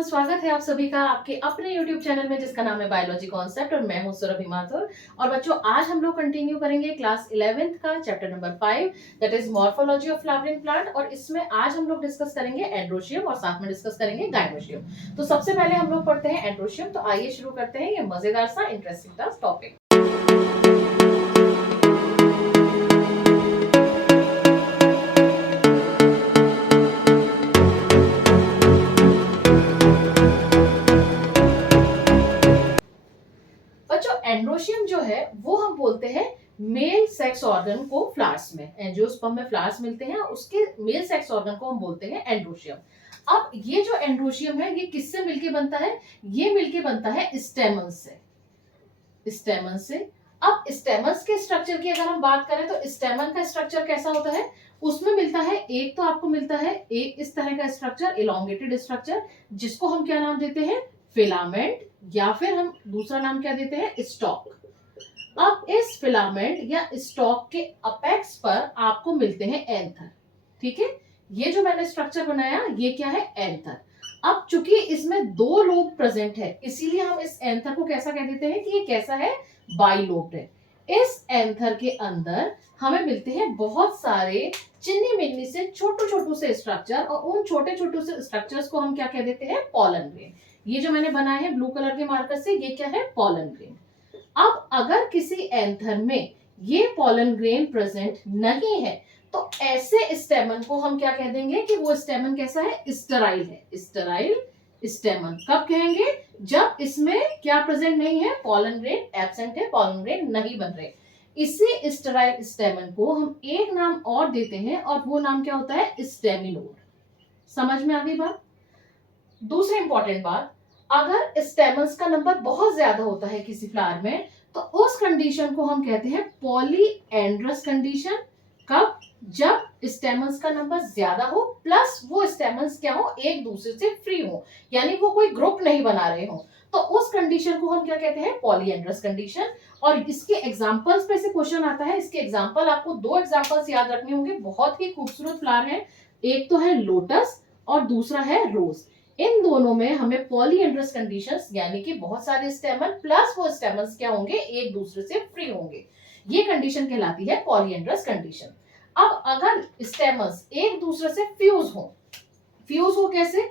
Everyone, स्वागत है आप सभी का आपके अपने YouTube चैनल में जिसका नाम है बायोलॉजी कॉन्सेप्ट और मैं हूं सुरभि माथुर। और बच्चों, आज हम लोग कंटिन्यू करेंगे क्लास 11th का chapter number 5 that is morphology of flowering plant. और इसमें आज हम लोग डिस्कस करेंगे एंड्रोशियम और साथ में डिस्कस करेंगे गाइनोशियम। तो सबसे पहले हम लोग पढ़ते हैं एंड्रोशियम। तो आइए शुरू करते हैं ये मजेदार सा इंटरेस्टिंग सा टॉपिक। एंड्रोशियम जो है वो हम बोलते हैं मेल सेक्स ऑर्गन को फ्लावर्स में, एंजियोस्पर्म में फ्लावर्स मिलते हैं, उसके मेल सेक्स ऑर्गन को हम बोलते हैं एंड्रोशियम। अब ये जो एंड्रोशियम है ये किससे मिलके बनता है? ये मिलके बनता है स्टेमन से। स्टेमन से। अब स्टेमन्स के स्ट्रक्चर की अगर हम बात करें तो स्टेमन का स्ट्रक्चर कैसा होता है? उसमें मिलता है, एक तो आपको मिलता है एक इस तरह का स्ट्रक्चर, इलोंगेटेड स्ट्रक्चर, जिसको हम क्या नाम देते हैं? फिलामेंट, या फिर हम दूसरा नाम क्या देते हैं? स्टॉक। अब इस फिलामेंट या स्टॉक के अपेक्स पर आपको मिलते हैं एंथर। ठीक है, ये जो मैंने स्ट्रक्चर बनाया ये क्या है? एंथर। अब चूंकि इसमें दो लोब प्रेजेंट है इसीलिए हम इस एंथर को कैसा कह देते हैं कि ये कैसा है? बाइलोब्ड है। इस एंथर के अंदर हमें मिलते हैं बहुत सारे चिन्नी मिन्नी से छोटू छोटू से स्ट्रक्चर, और उन छोटे छोटू से स्ट्रक्चर्स को हम क्या कह देते हैं? Pollen grain. ये जो मैंने बनाया है ब्लू कलर के मार्कर से, ये क्या है? Pollen grain. अब अगर किसी एंथर में ये पॉलन ग्रेन प्रेजेंट नहीं है तो ऐसे स्टेमन को हम क्या कह देंगे कि वो स्टेमन कैसा है? स्टेराइल है। स्टेराइल स्टेमन कब कहेंगे? जब इसमें क्या प्रेजेंट नहीं है? पॉलन ग्रेन एब्सेंट है, पॉलन ग्रेन नहीं बन रहे। इसी स्टेराइल स्टेमन को हम एक नाम और देते हैं और वो नाम क्या होता है? स्टेमिनोड। समझ में आ गई बात? दूसरी इंपॉर्टेंट बात, अगर स्टेमन्स का नंबर बहुत ज्यादा होता है किसी फ्लावर में तो उस कंडीशन को हम कहते हैं पॉलीएंड्रस कंडीशन। कब? जब स्टेमन्स का नंबर ज्यादा हो प्लस वो स्टेमन्स क्या हो? एक दूसरे से फ्री हो, यानी वो कोई ग्रुप नहीं बना रहे हो, तो उस कंडीशन को हम क्या कहते हैं? Polyandrous condition. और इसके एग्जांपल्स पे से क्वेश्चन आता है। इसके एग्जांपल आपको दो एग्जांपल्स याद रखने होंगे, बहुत ही खूबसूरत फ्लावर है। एक तो है लोटस और दूसरा है रोज। इन दोनों में हमें पॉलीएंड्रस कंडीशंस यानी कि बहुत सारे स्टेमन प्लस वो स्टेमन्स क्या होंगे? एक दूसरे से फ्री होंगे। ये कंडीशन कहलाती है पॉलीएंड्रस कंडीशन। अब अगर स्टेमन्स एक दूसरे से फ्यूज हो कैसे?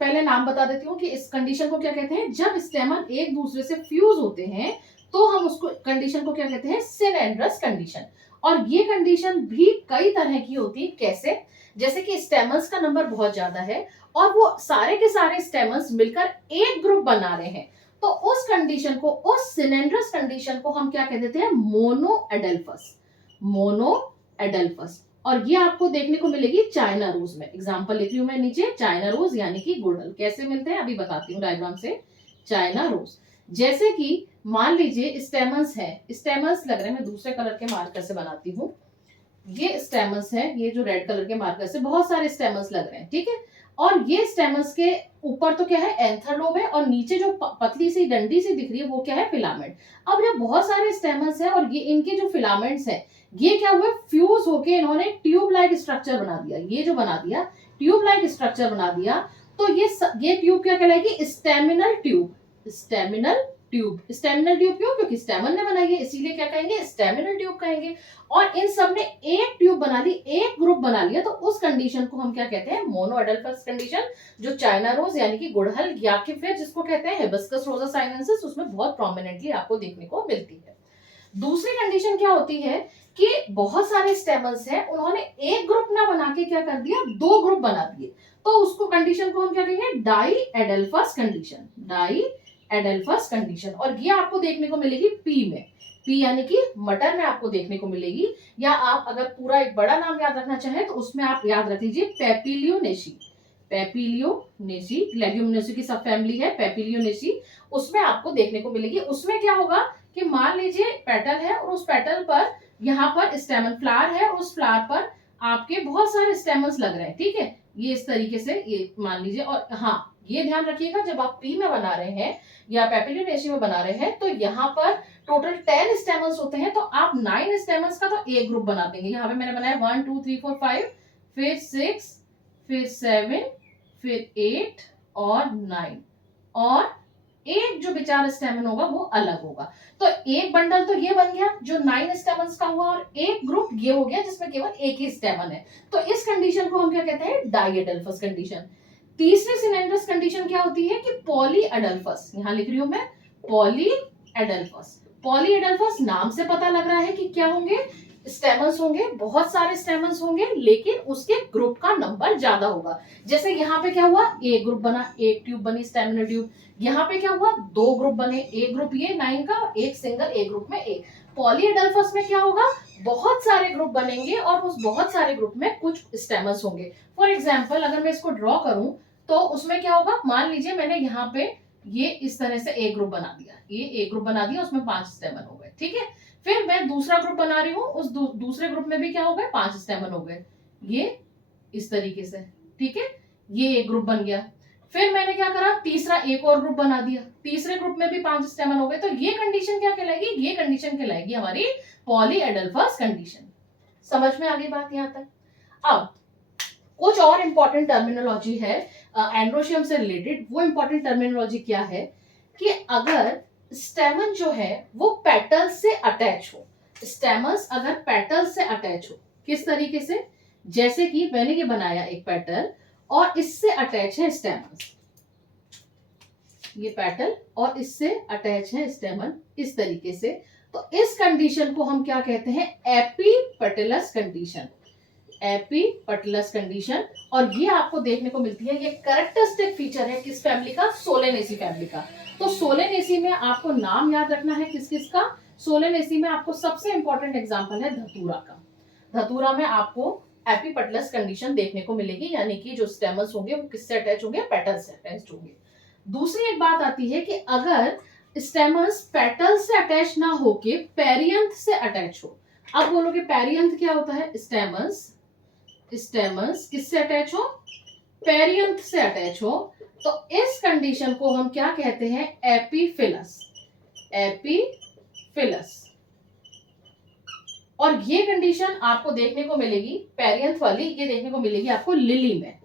पहले नाम बता देती हूँ कि इस कंडीशन को क्या कहते हैं। जब स्टेमन एक दूसरे से फ्यूज होते हैं तो हम उसको कंडीशन को क्या कहते हैं? सिनेंड्रस कंडीशन। और ये कंडीशन भी कई तरह की होती है। कैसे? जैसे कि स्टेमन्स का नंबर बहुत ज्यादा है और वो सारे के सारे स्टेमन्स मिलकर एक ग्रुप बना रहे हैं, तो उस कंडीशन को, उस सिनेंड्रस कंडीशन को हम क्या कह देते हैं? मोनोएडेल्फस। मोनोएडेल्फस। और ये आपको देखने को मिलेगी चाइना रोज में। एग्जांपल लिखी हूं मैं नीचे, चाइना रोज यानी कि गुड़हल। कैसे मिलते हैं अभी बताती हूँ डायग्राम से। चाइना रोज जैसे कि मान लीजिए स्टेमन्स है, स्टेमन्स लग रहे हैं, मैं दूसरे कलर के मार्कर से बनाती हूँ। ये स्टेमन्स है, ये जो रेड कलर के मार्कर से बहुत सारे स्टेमन्स लग रहे हैं, ठीक है। और ये स्टेमन्स के ऊपर तो क्या है? एंथर लोब है, और नीचे जो पतली सी डंडी सी दिख रही है वो क्या है? फिलामेंट। अब जब बहुत सारे स्टेमन्स है और ये इनके जो फिलामेंट्स है ये क्या हुए? फ्यूज होके इन्होंने ट्यूब लाइक स्ट्रक्चर बना दिया। ये जो बना दिया, ट्यूब लाइक स्ट्रक्चर बना दिया, तो ये ट्यूब क्या कहलाएगी? Staminal tube. Staminal tube. Staminal tube क्यों? क्योंकि स्टेमन ने बनाई है, इसीलिए क्या कहेंगे? स्टेमिनल ट्यूब कहेंगे। और इन सब ने एक ट्यूब बना ली, एक ग्रुप बना लिया, तो उस कंडीशन को हम क्या कहते हैं? मोनोएडेल्फस कंडीशन, जो चाइना रोज यानी कि गुड़हल या फिर जिसको कहते हैं हिबिस्कस रोजा साइनेंसिस, उसमें बहुत प्रोमिनेंटली आपको देखने को मिलती है। दूसरी कंडीशन क्या होती है कि बहुत सारे स्टेमन्स हैं, उन्होंने एक ग्रुप ना बना के क्या कर दिया? दो ग्रुप बना दिए, तो उसको कंडीशन को हम क्या कहेंगे? डाईएडेल्फस कंडीशन। डाईएडेल्फस कंडीशन। और ये आपको देखने को मिलेगी पी में। पी यानी कि मटर में आपको देखने को मिलेगी। या आप अगर पूरा एक बड़ा नाम याद रखना चाहें तो उसमें आप याद रख लीजिए पेपिलियोनेसी। पेपिलियोनेसी लेग्यूमिनेसी की सब फैमिली है, पेपिलियोनेसी। उसमें आपको देखने को मिलेगी। उसमें क्या होगा कि मान लीजिए पेटल है और उस पेटल पर यहाँ पर स्टेमन, फ्लावर है और उस फ्लावर पर आपके बहुत सारे स्टेमन्स लग रहे हैं, ठीक है। ये इस तरीके से ये मान लीजिए। और हाँ, ये ध्यान रखिएगा जब आप पी में बना रहे हैं या पेपिलियोनेसी में बना रहे हैं तो यहाँ पर टोटल 10 स्टेमन्स होते हैं, तो आप 9 स्टेमन्स का तो एक ग्रुप बना देंगे। यहाँ पे मैंने बनाया 1 2 3 4 5, फिर 6, फिर 7, फिर 8 और 9 और एक जो बेचारा स्टेमन होगा वो अलग होगा। तो एक बंडल तो ये बन गया जो 9 स्टेमन्स का हुआ और एक ग्रुप ये हो गया जिसमें केवल एक ही स्टेमन है। तो इस कंडीशन को हम क्या कहते हैं? डाइएडल्फस कंडीशन। तीसरी सिनेंडरस कंडीशन क्या होती है कि पॉलीएडल्फस। यहां लिख रही हूं मैं पॉलीएडल्फस। पॉलीएडल्फस नाम से पता लग रहा है कि क्या होंगे? स्टेमन्स होंगे, बहुत सारे स्टेमन्स होंगे, लेकिन उसके ग्रुप का नंबर ज्यादा होगा। जैसे यहाँ पे क्या हुआ? एक ग्रुप बना, एक ट्यूब बनी स्टेमिनल ट्यूब। यहाँ पे क्या हुआ? दो ग्रुप बने, एक ग्रुप ये 9 का, एक सिंगल, एक ग्रुप में एक। पॉलीएडल्फस में क्या होगा? बहुत सारे ग्रुप बनेंगे और उस बहुत सारे ग्रुप में कुछ स्टेमन्स होंगे। फॉर एग्जाम्पल अगर मैं इसको ड्रॉ करूं तो उसमें क्या होगा? मान लीजिए मैंने यहाँ पे ये इस तरह से एक ग्रुप बना दिया, ये एक ग्रुप बना दिया, उसमें 5 स्टेमन हो गए, ठीक है। फिर मैं दूसरा ग्रुप बना रही हूँ, उस दूसरे ग्रुप में भी क्या हो गए? 5 स्टेमन हो गए, ये इस तरीके से, ठीक है। ये एक ग्रुप बन गया। फिर मैंने क्या करा? तीसरा एक और ग्रुप बना दिया, तीसरे ग्रुप में भी 5 स्टेमन हो गए। तो ये कंडीशन क्या कहलाएगी? ये कंडीशन कहलाएगी हमारी पॉलीएडल्फस कंडीशन। समझ में आ गई बात यहां तक? अब कुछ और इंपॉर्टेंट टर्मिनोलॉजी है एंड्रोशियम से रिलेटेड। वो इंपॉर्टेंट टर्मिनोलॉजी क्या है कि अगर स्टेमन जो है वो पेटल से अटैच हो, स्टेमन्स अगर पेटल से अटैच हो, किस तरीके से? जैसे कि मैंने ये बनाया एक पेटल और इससे अटैच है स्टेमन्स, ये पेटल और इससे अटैच है स्टेमन इस तरीके से। तो इस कंडीशन को हम क्या कहते हैं? Epipetalous condition. Epipetalous condition. और ये आपको देखने को मिलती है, ये कैरेक्टरिस्टिक फीचर है किस फैमिली का? सोलेनेसी फैमिली का। तो सोलेनेसी में आपको नाम याद रखना है किस किस का? सोलेनेसी में आपको सबसे इंपॉर्टेंट एग्जांपल है धतूरा का। धतूरा में आपको एपीपेटलस कंडीशन देखने को मिलेगी, यानी कि जो स्टेमन्स होंगे वो किससे अटैच होंगे? पेटल से अटैच होंगे। दूसरी एक बात आती है कि अगर स्टेमन्स पेटल से अटैच ना होके पेरियंथ से अटैच हो। अब बोलोगे पेरियंथ क्या होता है? स्टेमन्स किससे अटैच हो? पेरियंथ से अटैच हो। तो इस कंडीशन को हम क्या कहते हैं? एपीफिलस। एपीफिलस। और ये कंडीशन आपको देखने को मिलेगी, पेरियंथ वाली ये देखने को मिलेगी आपको लिली में।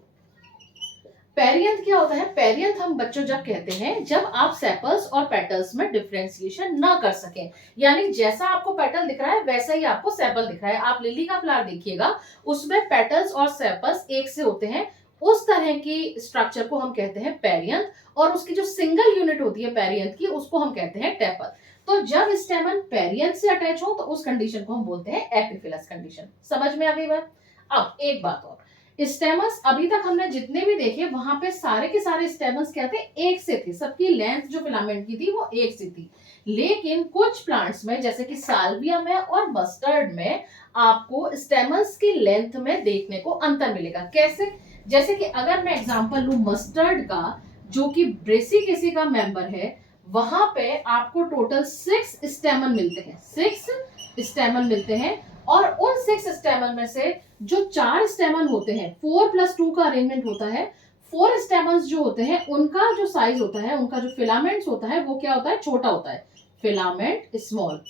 पेरियंथ क्या होता है? पेरियंथ हम बच्चों जब कहते हैं जब आप सेपल्स और पेटल्स में डिफरेंशिएशन ना कर सकें, यानी जैसा आपको पेटल दिख रहा है वैसा ही आपको सेपल दिख रहा है। आप लिली का फ्लावर देखिएगा, उसमें पेटल्स और सेपल्स एक से होते हैं, उस तरह की स्ट्रक्चर को हम कहते हैं पेरियंथ। और उसकी जो सिंगल यूनिट होती है पेरियंथ की, उसको हम कहते हैं टेपल। तो जब स्टेमन पेरियंथ से अटैच हो तो उस कंडीशन को हम बोलते हैं एपीफिलस कंडीशन। समझ में आ गई बात? अब एक बात और, स्टेमस अभी तक हमने जितने भी देखे वहां पे सारे के सारे स्टेमस क्या थे? एक से थे, सबकी लेंथ जो फिलामेंट की थी वो एक से थी। लेकिन कुछ प्लांट्स में जैसे कि साल्विया में और मस्टर्ड में आपको स्टेमस की लेंथ में देखने को अंतर मिलेगा। कैसे? जैसे कि अगर मैं एग्जांपल लूं मस्टर्ड का, जो कि ब्रेसिकेसी का मेंबर है, वहां पे आपको टोटल 6 स्टेमन मिलते हैं, 6 स्टेमन मिलते हैं। और उन 6 स्टेमन में से जो 4 स्टेमन होते हैं, 4+2 का अरेंजमेंट होता है, 4 स्टेमन्स जो होते हैं उनका जो साइज होता है, उनका जो फिलामेंट्स होता है वो क्या होता है? छोटा होता है, फिलामेंट स्मॉल,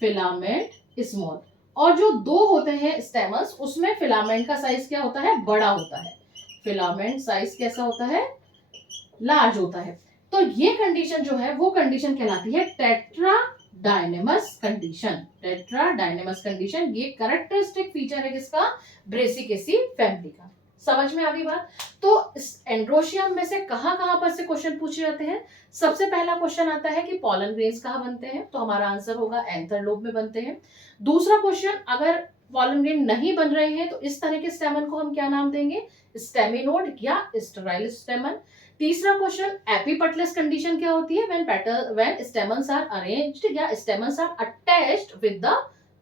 फिलामेंट स्मॉल। और जो 2 होते हैं स्टेमन्स, उसमें फिलामेंट का साइज क्या होता है? बड़ा होता है, फिलामेंट साइज कैसा होता है? लार्ज होता है। तो ये कंडीशन जो है वो कंडीशन कहलाती है टेट्राडाइनेमस कंडीशन। टेट्राडाइनेमस कंडीशन ये कैरेक्टरिस्टिक फीचर है किसका? ब्रेसिकेसी फैमिली का। समझ में आ गई बात? तो एंड्रोशियम में से कहां पर से क्वेश्चन पूछे जाते हैं? सबसे पहला क्वेश्चन आता है कि पोलन ग्रेन्स कहां बनते हैं, तो हमारा आंसर होगा एंथर लोब में बनते हैं। दूसरा क्वेश्चन, अगर पोलन ग्रेन नहीं बन रहे हैं तो इस तरह के स्टेमन को हम क्या नाम देंगे? स्टेमिनोड या स्टेराइल स्टेमन। तीसरा क्वेश्चन, एपीपेटलस कंडीशन क्या होती है? व्हेन स्टेमन्स आर अरेंज्ड या stamens are attached with the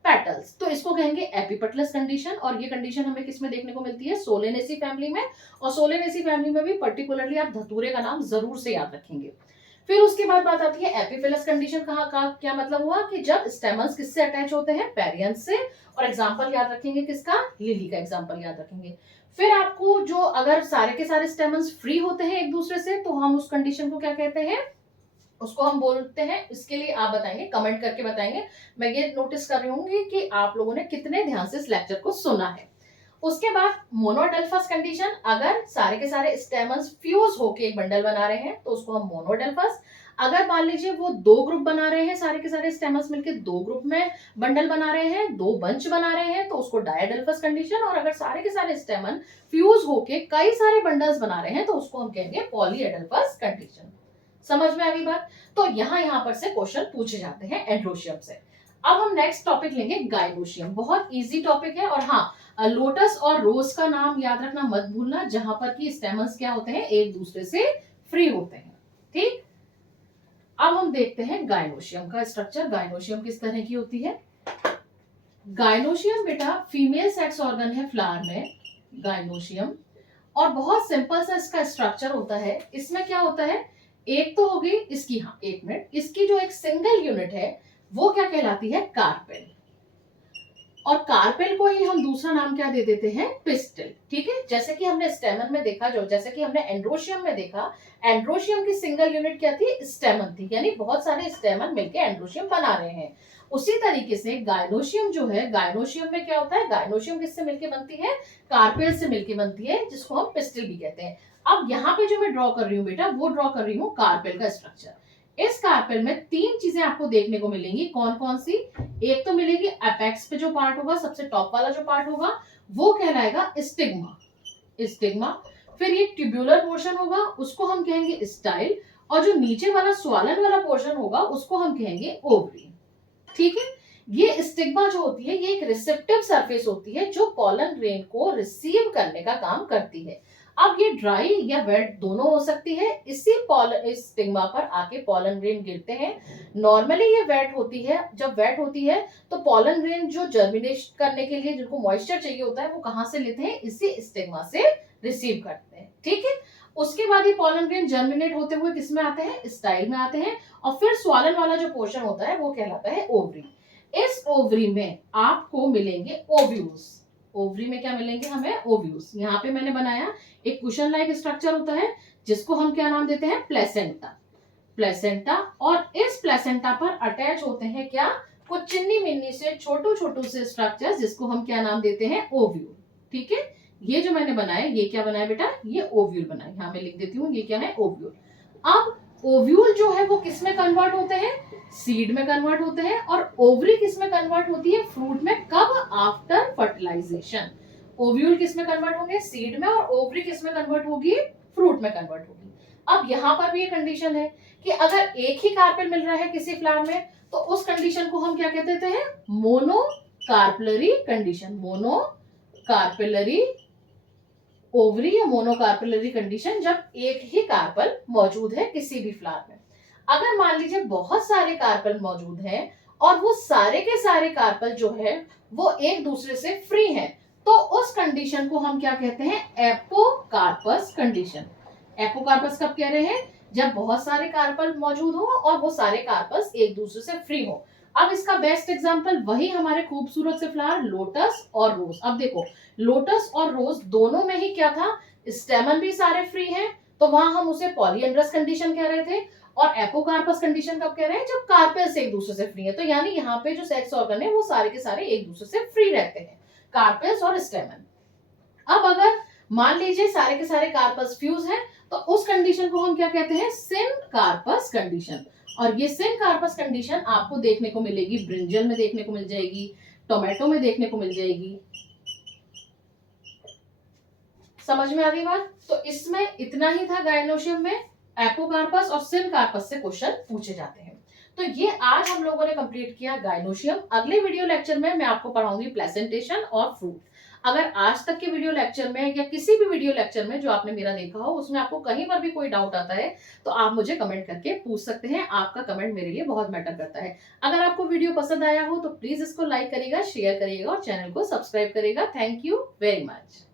petals, तो इसको कहेंगे एपीपेटलस कंडीशन। और ये कंडीशन हमें किसमें देखने को मिलती है? सोलेनेसी फैमिली में। और सोलेनेसी फैमिली में भी पर्टिकुलरली आप धतूरे का नाम जरूर से याद रखेंगे। फिर उसके बाद बात आती है एपीफिलस कंडीशन का क्या मतलब हुआ कि जब स्टेमन्स किससे अटैच होते हैं? पेरियंथ से। और एग्जांपल याद रखेंगे किसका? लिली का एग्जांपल याद रखेंगे। फिर आपको जो अगर सारे के सारे स्टेमन्स फ्री होते हैं एक दूसरे से, तो हम उस कंडीशन को क्या कहते हैं? उसको हम बोलते हैं, इसके लिए आप बताएंगे, कमेंट करके बताएंगे। मैं ये नोटिस कर रही हूँ कि आप लोगों ने कितने ध्यान से इस लेक्चर को सुना है। उसके बाद मोनोडेल्फस कंडीशन, अगर सारे के सारे स्टेमन्स फ्यूज होके एक बंडल बना रहे हैं तो उसको हम मोनोडेल्फस। अगर मान लीजिए वो दो ग्रुप बना रहे हैं, सारे के सारे स्टेमन्स मिलके दो ग्रुप में बंडल बना रहे हैं, दो बंच बना रहे हैं, तो उसको डायडेल्फस कंडीशन। और अगर सारे के सारे स्टेमन फ्यूज होके कई सारे बंडल्स बना रहे हैं तो उसको हम कहेंगे पॉलीएडेल्फस कंडीशन। समझ में आ गई बात? तो यहाँ पर से क्वेश्चन पूछे जाते हैं एंड्रोशियम से। अब हम नेक्स्ट टॉपिक लेंगे गाइनोशियम। बहुत इजी टॉपिक है। और हाँ, लोटस और रोज का नाम याद रखना मत भूलना, जहां पर की स्टेमन्स क्या होते हैं, एक दूसरे से फ्री होते हैं। ठीक, अब हम देखते हैं गाइनोशियम का स्ट्रक्चर। गाइनोशियम किस तरह की होती है? गाइनोशियम बेटा फीमेल सेक्स ऑर्गन है फ्लावर में, गाइनोशियम। और बहुत सिंपल सा इसका स्ट्रक्चर होता है। इसमें क्या होता है, एक तो होगी इसकी, हाँ एक मिनट, इसकी जो एक सिंगल यूनिट है वो क्या कहलाती है, कार्पेल। और कार्पेल को ही हम दूसरा नाम क्या दे देते हैं, पिस्टल। ठीक है, जैसे कि हमने स्टेमन में देखा, जो जैसे कि हमने एंड्रोशियम में देखा, एंड्रोशियम की सिंगल यूनिट क्या थी, स्टेमन थी, यानी बहुत सारे स्टेमन मिलके एंड्रोशियम बना रहे हैं। उसी तरीके से गाइनोशियम जो है, गाइनोशियम में क्या होता है, गाइनोशियम किससे मिलके बनती है, कार्पेल से मिलके बनती है, जिसको हम पिस्टल भी कहते हैं। अब यहाँ पे जो मैं ड्रॉ कर रही हूँ बेटा, वो ड्रॉ कर रही हूँ कार्पेल का स्ट्रक्चर। इस कार्पेल में तीन चीजें आपको देखने को मिलेंगी। कौन कौन सी? एक तो मिलेगी एपेक्स पे जो पार्ट होगा, सबसे टॉप वाला जो पार्ट होगा वो कहलाएगा स्टिग्मा, स्टिग्मा। फिर ये ट्यूब्यूलर पोर्शन होगा, उसको हम कहेंगे स्टाइल। और जो नीचे वाला स्वालन वाला पोर्शन होगा उसको हम कहेंगे ओवरी। ठीक है, ये स्टिग्मा जो होती है ये एक रिसेप्टिव सरफेस होती है जो पॉलन ग्रेन को रिसीव करने का काम करती है। अब ये ड्राई या वेट दोनों हो सकती है। इसी इस स्टिग्मा पर आके पॉलन ग्रेन गिरते हैं। नॉर्मली ये वेट होती है। जब वेट होती है तो पॉलन ग्रेन जो जर्मिनेट करने के लिए जिनको मॉइस्चर चाहिए होता है वो कहां से लेते हैं, इसी स्टिग्मा से रिसीव करते हैं। ठीक है, उसके बाद ये पॉलन ग्रेन जर्मिनेट होते हुए किसमें आते हैं, स्टाइल में आते हैं। और फिर स्वालन वाला जो पोर्शन होता है वो कहलाता है ओवरी। इस ओवरी में आपको मिलेंगे ओव्यूल्स। ओवरी में क्या मिलेंगे हमें, ओव्यूल्स। यहाँ पे मैंने बनाया एक कुशन लाइक स्ट्रक्चर होता है जिसको हम क्या नाम देते हैं, प्लेसेंटा। प्लेसेंटा। और इस प्लेसेंटा पर अटैच होते हैं क्या, कुछ चिन्नी मिन्नी से छोटू छोटू से स्ट्रक्चर जिसको हम क्या नाम देते हैं, ओव्यूल। ठीक है, ये जो मैंने बनाया ये क्या बनाया बेटा, ये ओव्यूल बनाया। यहाँ मैं लिख देती हूँ ये क्या है, ओव्यूल। अब ओव्यूल जो है वो किस में कन्वर्ट होते हैं, सीड में कन्वर्ट होते हैं। और ओवरी किस में कन्वर्ट होती है, फ्रूट में। कब, आफ्टर फर्टिलाइजेशन। ओव्यूल किस में कन्वर्ट होंगे, सीड में। और ओवरी किस में कन्वर्ट होगी, फ्रूट में कन्वर्ट होगी। अब यहाँ पर भी ये कंडीशन है कि अगर एक ही कार्पेल मिल रहा है किसी फ्लावर में तो उस कंडीशन को हम क्या कहते हैं, मोनोकार्पेलरी कंडीशन। मोनोकार्पेलरी ओवरी या मोनोकार्पेलरी कंडीशन, जब एक ही कार्पल मौजूद है किसी भी फ्लावर में। अगर मान लीजिए बहुत सारे कार्पल मौजूद हैं और वो सारे के सारे कार्पल जो है वो एक दूसरे से फ्री हैं, तो उस कंडीशन को हम क्या कहते हैं, एपोकार्पस कंडीशन। एपोकार्पस कब कह रहे हैं, जब बहुत सारे कार्पल मौजूद हो और वो सारे कार्पस एक दूसरे से फ्री हो। अब इसका बेस्ट एग्जांपल वही हमारे खूबसूरत से फ्लावर लोटस और रोज। अब देखो लोटस और रोज दोनों में ही क्या था, स्टेमन भी सारे फ्री हैं, तो वहां हम उसे पॉलीएंड्रस कंडीशन कह रहे थे। और एपोकार्पस कंडीशन कब कह रहे हैं, जब कार्पेल से एक दूसरे से फ्री है। तो यानी यहाँ पे जो सेक्स ऑर्गन है वो सारे के सारे एक दूसरे से फ्री रहते हैं, कार्पेल्स और स्टेमन। अब अगर मान लीजिए सारे के सारे कार्पस फ्यूज हैं तो उस कंडीशन को हम क्या कहते हैं, सिनकार्पस कंडीशन। और ये सिनकार्पस कंडीशन आपको देखने को मिलेगी ब्रिंजल में, देखने को मिल जाएगी टोमेटो में, देखने को मिल जाएगी। समझ में आ गई बात? तो इसमें इतना ही था गाइनोशियम में। एपोकार्पस और सिनकार्पस से क्वेश्चन पूछे जाते हैं। तो ये आज हम लोगों ने कंप्लीट किया गाइनोशियम। अगले वीडियो लेक्चर में मैं आपको पढ़ाऊंगी प्लेसेंटेशन और फ्रूट। अगर आज तक के वीडियो लेक्चर में या किसी भी वीडियो लेक्चर में जो आपने मेरा देखा हो उसमें आपको कहीं पर भी कोई डाउट आता है तो आप मुझे कमेंट करके पूछ सकते हैं। आपका कमेंट मेरे लिए बहुत मैटर करता है। अगर आपको वीडियो पसंद आया हो तो प्लीज इसको लाइक करिएगा, शेयर करिएगा और चैनल को सब्सक्राइब करिएगा। Thank you very much.